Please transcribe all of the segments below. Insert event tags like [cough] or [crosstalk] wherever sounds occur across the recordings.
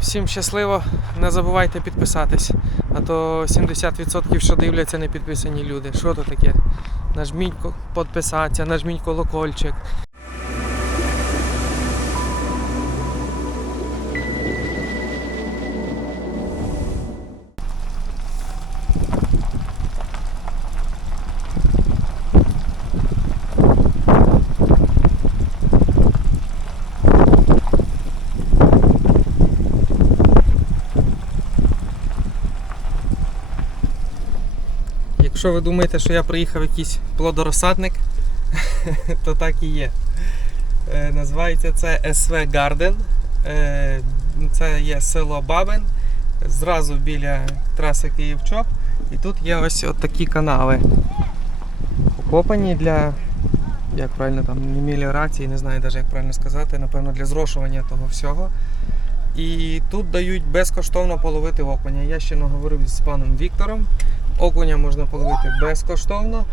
Всім щасливо, не забувайте підписатись. А то 70% що дивляться не підписані люди. Що то таке? Нажміть підписатися, нажміть колокольчик. Якщо ви думаєте, що я приїхав якийсь плодорозсадник, [laughs] то так і є. Е, Називається це Garden. Е, Це є село Бабин, зразу біля траси Київ-Чоп. І тут є ось такі канави. Окопані для, як правильно там, не меліорації, не знаю навіть як правильно сказати, напевно, для зрошування того всього. І тут дають безкоштовно половити окуня. Я ще наговорив з паном Віктором. Окуня можна половити безкоштовно.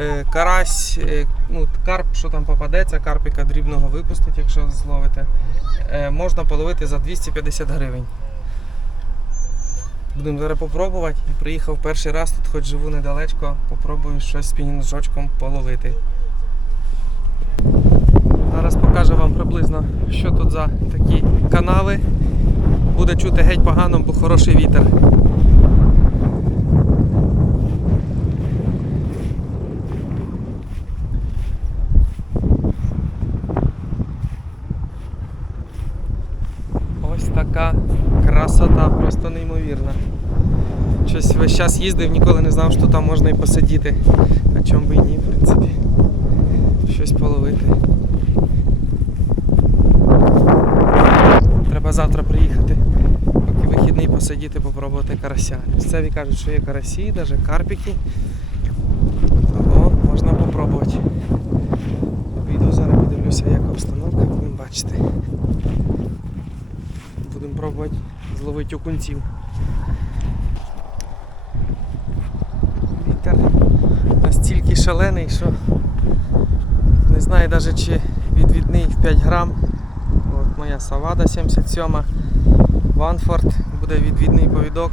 Е, Карась, е, ну, карп, що там попадеться, карпіка дрібного випустить, якщо зловите, е, можна половити за 250 гривень. Будемо зараз попробувати. Приїхав перший раз, тут хоч живу недалечко, попробую щось з пінінжочком половити. Зараз покажу вам приблизно, що тут за такі канави. Буде чути геть погано, бо хороший вітер. Ось така красота, просто неймовірна. Щось весь час їздив, ніколи не знав, що там можна і посидіти. А чому би і ні, в принципі. Щось половити. Треба завтра приїхати, поки вихідний посидіти, попробувати карася. Місцеві кажуть, що є карасі, навіть карпіки. Того можна попробувати. Обійду зараз, подивлюся, як обстановка, будемо бачити. Будемо пробувати зловити окунців. Вітер настільки шалений, що не знаю навіть чи відвідний в 5 грам. От моя Савада 77, Ванфорд, буде відвідний повідок.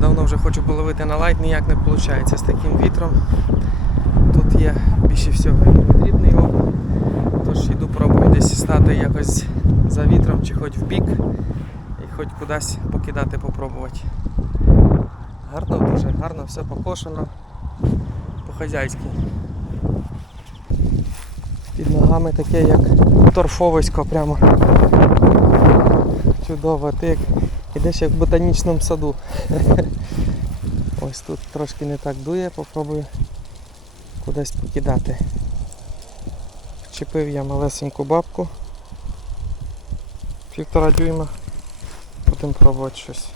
Давно вже хочу половити на лайт, ніяк не виходить з таким вітром. Тут є більше всього і потрібний окунь. Тож йду пробую десь стати якось за вітром чи хоч в бік хоч кудись покидати, попробувати. Гарно дуже, гарно, все покошено по-хазяйськи. Під ногами таке як торфовисько прямо. Чудово, ти як ідеш як в ботанічному саду. Ось тут трошки не так дує, попробую кудись покидати. Вчепив я малесеньку бабку. Півтора дюйма. Будемо пробувати щось.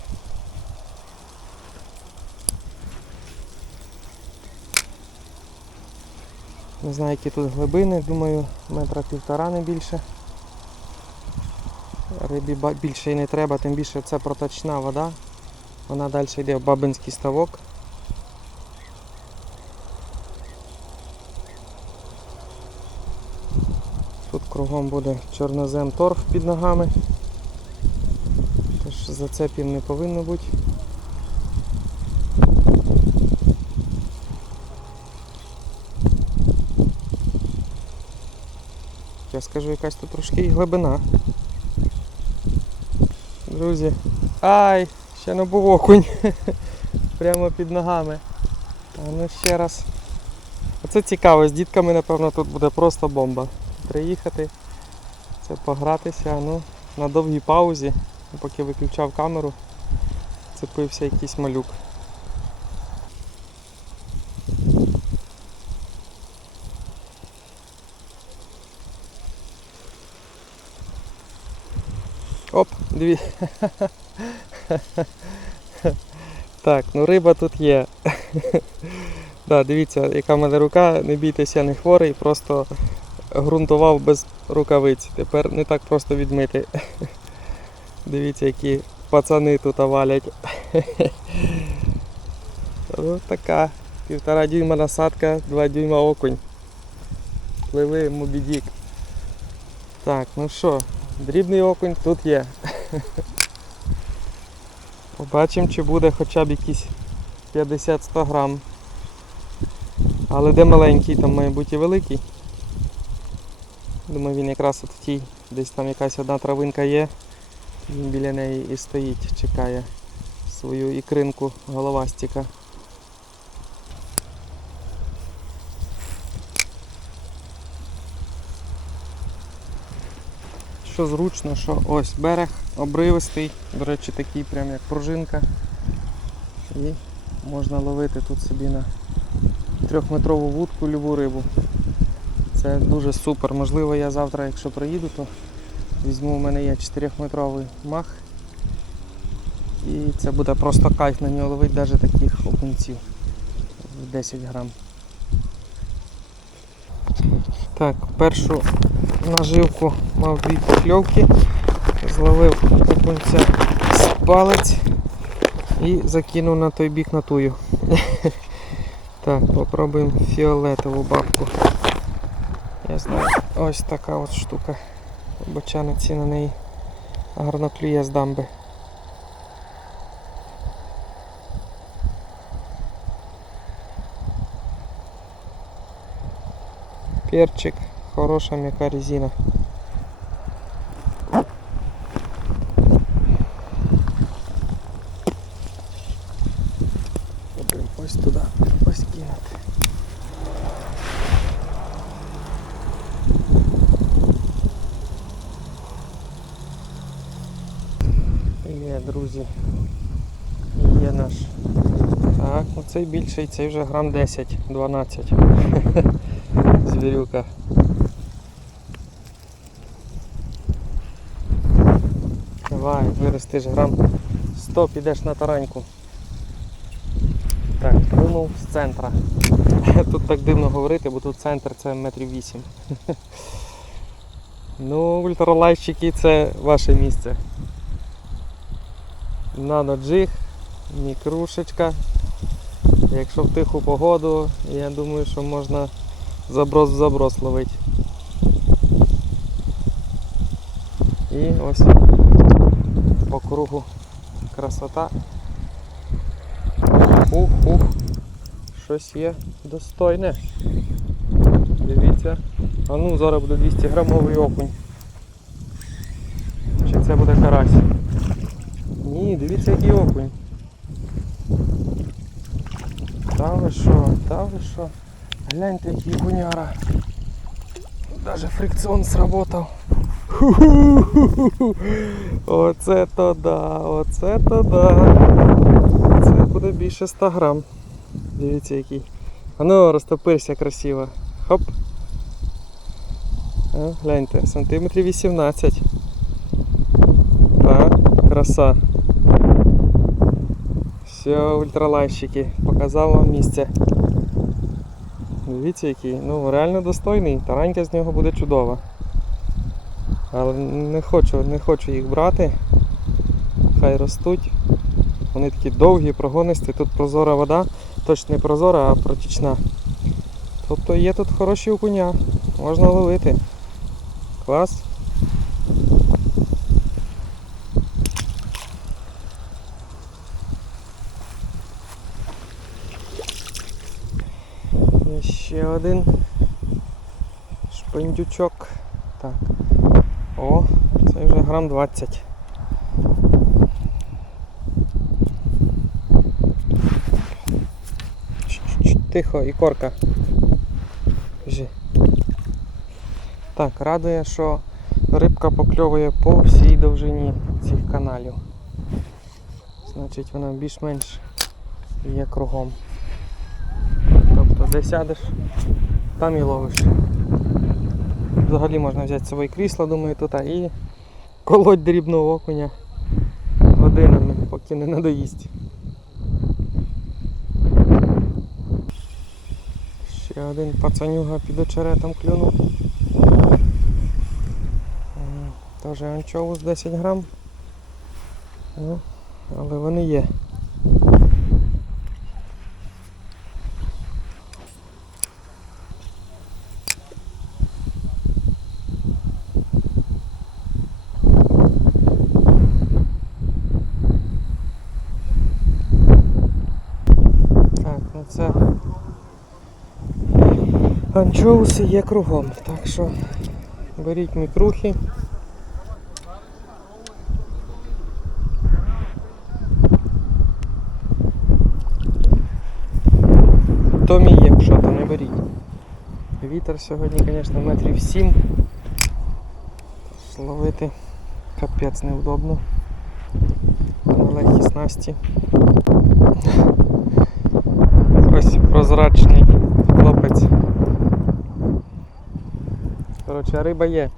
Не знаю, які тут глибини, думаю, метра півтора не більше. Рибі більше і не треба, тим більше це проточна вода. Вона далі йде в бабинський ставок. Тут кругом буде чорнозем торф під ногами. Тож зацепів не повинно бути. Я скажу, якась тут трошки і глибина. Друзі. Ай! Ще не був окунь. [laughs] Прямо під ногами. А ну ще раз. Оце цікаво, з дітками, напевно, тут буде просто бомба. Приїхати, це погратися, ну, на довгій паузі, поки виключав камеру, цепився якийсь малюк. Оп, дві. [laughs] Так, ну риба тут є. [laughs] Да, дивіться, яка в мене рука, не бійтеся, не хворий, просто ґрунтував без рукавиць. Тепер не так просто відмити. [laughs] Дивіться, які пацани тут валять. Ось така. Півтора дюйма насадка, два дюйма окунь. Пливи мобідік. Так, ну що, дрібний окунь тут є. Побачимо, чи буде хоча б якісь 50-100 грам. Але де маленький, там має бути і великий. Думаю, він якраз от в тій, десь там якась одна травинка є. Він біля неї і стоїть, чекає свою ікринку головастика. Що зручно, що ось берег обривистий, до речі, такий прям як пружинка. І можна ловити тут собі на трьохметрову вудку любу рибу. Це дуже супер. Можливо, я завтра, якщо приїду, то візьму, у мене є 4-метровий мах. І це буде просто кайф на нього ловити навіть таких окунців в 10 грам. Так, першу наживку мав дві покльовки, зловив окунця з палець і закинув на той бік на тую. [laughs] Так, попробуємо фіолетову бабку. Я знаю, ось така от штука. Бочаниці на неї гарно клює з дамби. Перчик, хороша м'яка резина. Попробуємо ось туди, ось кинути. Є, друзі. Є наш. Оцей більший, цей вже грам 10-12. [laughs] Звірюка. Давай, виростиш грам 100, підеш на тараньку. Так, плюнув з центра. [laughs] Тут так дивно говорити, бо тут центр це метрів 8. [laughs] Ну, ультралайщики це ваше місце. Наноджиг, мікрушечка. Якщо в тиху погоду, я думаю, що можна заброс в заброс ловити. І ось по кругу красота. Ух, ух, щось є достойне. Дивіться. А ну зараз буде 200 грамовий окунь. Чи це буде карась? Ні, дивіться який окунь. Та ви що, та ви що? Гляньте який окуняра. Даже фрикціон сработав. Оце то да, оце то да. Це буде більше 100 грам. Дивіться який. А ну розтопирся красиво. Хоп. А, гляньте, сантиметрів 18. Так, краса. Все, ультралайщики, показав вам місце. Дивіться який, ну реально достойний, таранька з нього буде чудова. Але не хочу, не хочу їх брати. Хай ростуть. Вони такі довгі, прогонисті, тут прозора вода, точно не прозора, а протічна. Тобто є тут хороші окуня, можна ловити. Клас. Є ще один шпиндючок. Так. О, це вже грам 20. Чш-чш-чш, Тихо, ікорка. Біжи. Так, радує, що рибка покльовує по всій довжині цих каналів. Значить вона більш-менш є кругом. Де сядеш, там і ловиш. Взагалі можна взяти собою крісло, думаю, тут і колоть дрібного окуня годинами, поки не надоїсть. Ще один пацанюга під очеретом клюнув. Теж анчоус 10 грам. Ну, але вони є. це анчоуси є кругом. Так що беріть мікрухи. То мій, якщо то не беріть. Вітер сьогодні, звісно, метрів 7. Ловити капець невдобно. На легкій снасті. Ось прозрачний хлопець. Коротше, риба є.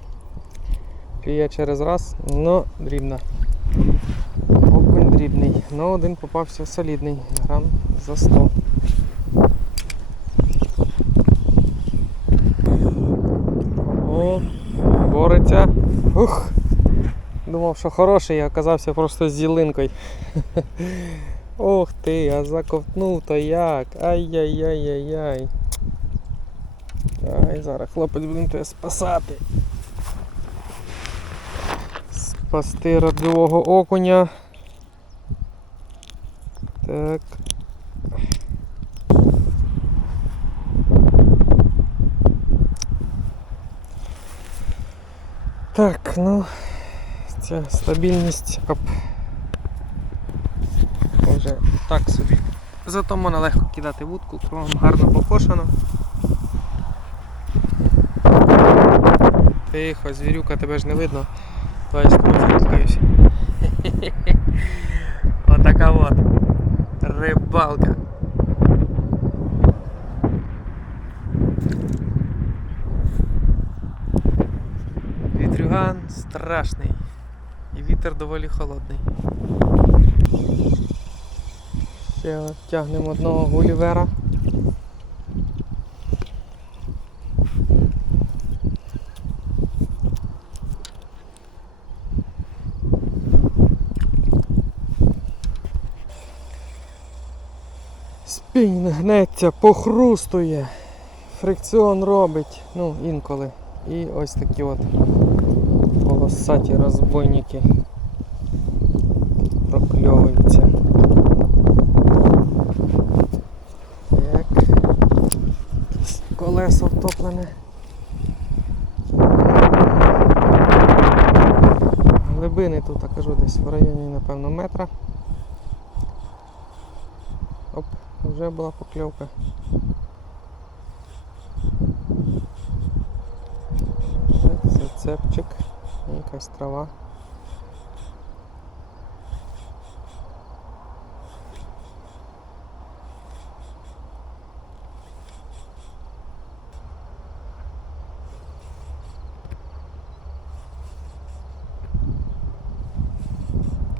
Клює через раз, но дрібна. Окунь дрібний. Но один попався солідний, грам за 100. О, бореться. Ух. Думав, що хороший, а оказався просто з зілинкою. [laughs] Ох ти, а заковтнув то як. Ай-яй-яй-яй-яй. Ай, зараз хлопець будемо тебе спасати. Спасти родливого окуня. Так. Так, ну ця стабільність оп. Вже так собі. Зато можна легко кидати вудку, кругом гарно покошено. Тихо, звірюка, тебе ж не видно. Давай сфоткаюсь. [laughs] Отака от. Рибалка. Вітрюган страшний. І вітер доволі холодний. Ще тягнемо одного гулівера. Спінь гнеться, похрустує, фрикціон робить, ну інколи. І ось такі от полосаті розбойники прокльовуються. Як колесо втоплене. Глибини тут, я кажу, десь в районі, напевно, метра. Оп, вже була покльовка. Так, зацепчик, якась трава.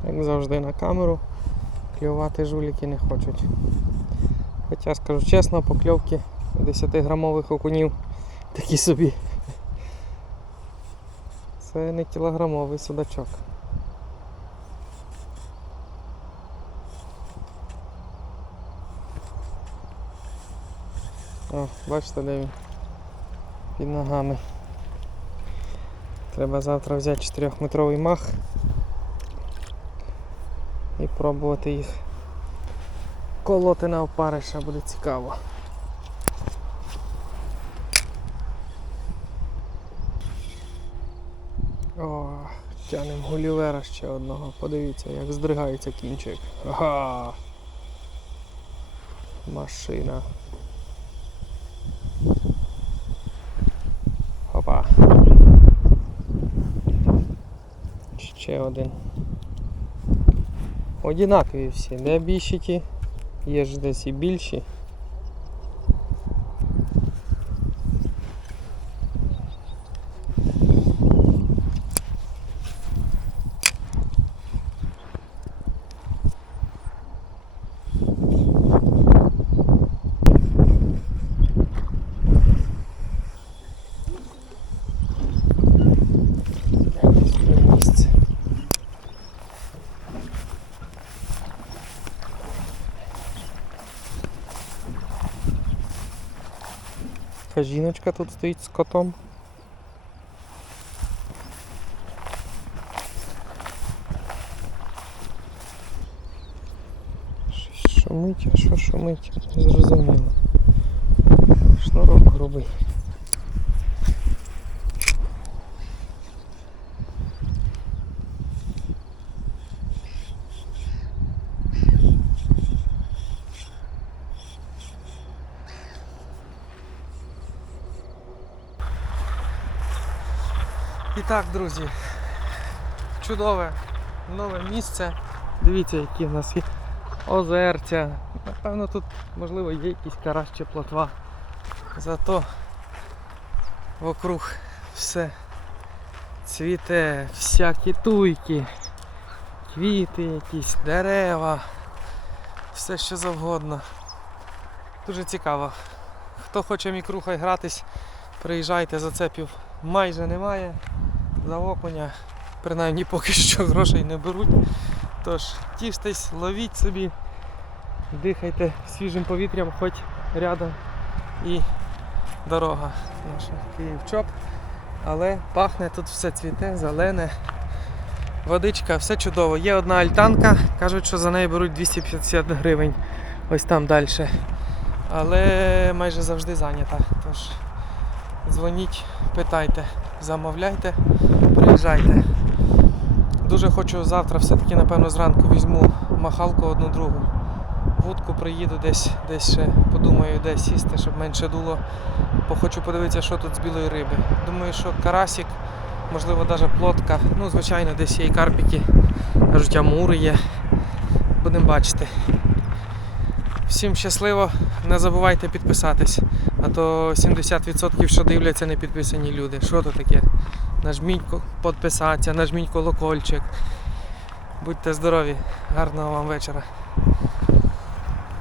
Як завжди на камеру, клювати жуліки не хочуть. Хоча скажу чесно, покльовки 10-грамових окунів такі собі. Це не кілограмовий судачок. О, бачите, де він? Під ногами. Треба завтра взяти 4-метровий мах і пробувати їх колоти на опариша, буде цікаво. О, тянем гулівера ще одного. Подивіться, як здригається кінчик. Ага. Машина. Опа. Ще один. Одинакові всі, де більші ті, є ж десь і більші. Така жіночка тут стоїть з котом. Шумить, а що шумить? Зрозуміло. Шнурок грубий. Так, друзі, чудове нове місце. Дивіться, які в нас є озерця. Напевно, тут можливо є якісь карась чи плотва. Зато вокруг все цвіте, всякі туйки, квіти якісь, дерева, все що завгодно. Дуже цікаво. Хто хоче мікрухою гратись, приїжджайте, зацепів майже немає. За окуня, принаймні поки що грошей не беруть. Тож тіштесь, ловіть собі, дихайте свіжим повітрям, хоч рядом і дорога. Наша Київ чоп. Але пахне тут все цвіте, зелене. Водичка, все чудово. Є одна альтанка, кажуть, що за неї беруть 250 гривень. Ось там далі. Але майже завжди зайнята. Тож дзвоніть, питайте, замовляйте, приїжджайте. Дуже хочу завтра все-таки, напевно, зранку візьму махалку одну другу. Вудку приїду десь, десь ще подумаю, де сісти, щоб менше дуло. Бо хочу подивитися, що тут з білої риби. Думаю, що карасик, можливо, навіть плотка. Ну, звичайно, десь є і карпіки. Кажуть, амури є. Будемо бачити. Всім щасливо, не забувайте підписатись, а то 70% що дивляться не підписані люди. Що то таке? Нажміть підписатися, нажміть колокольчик. Будьте здорові, гарного вам вечора.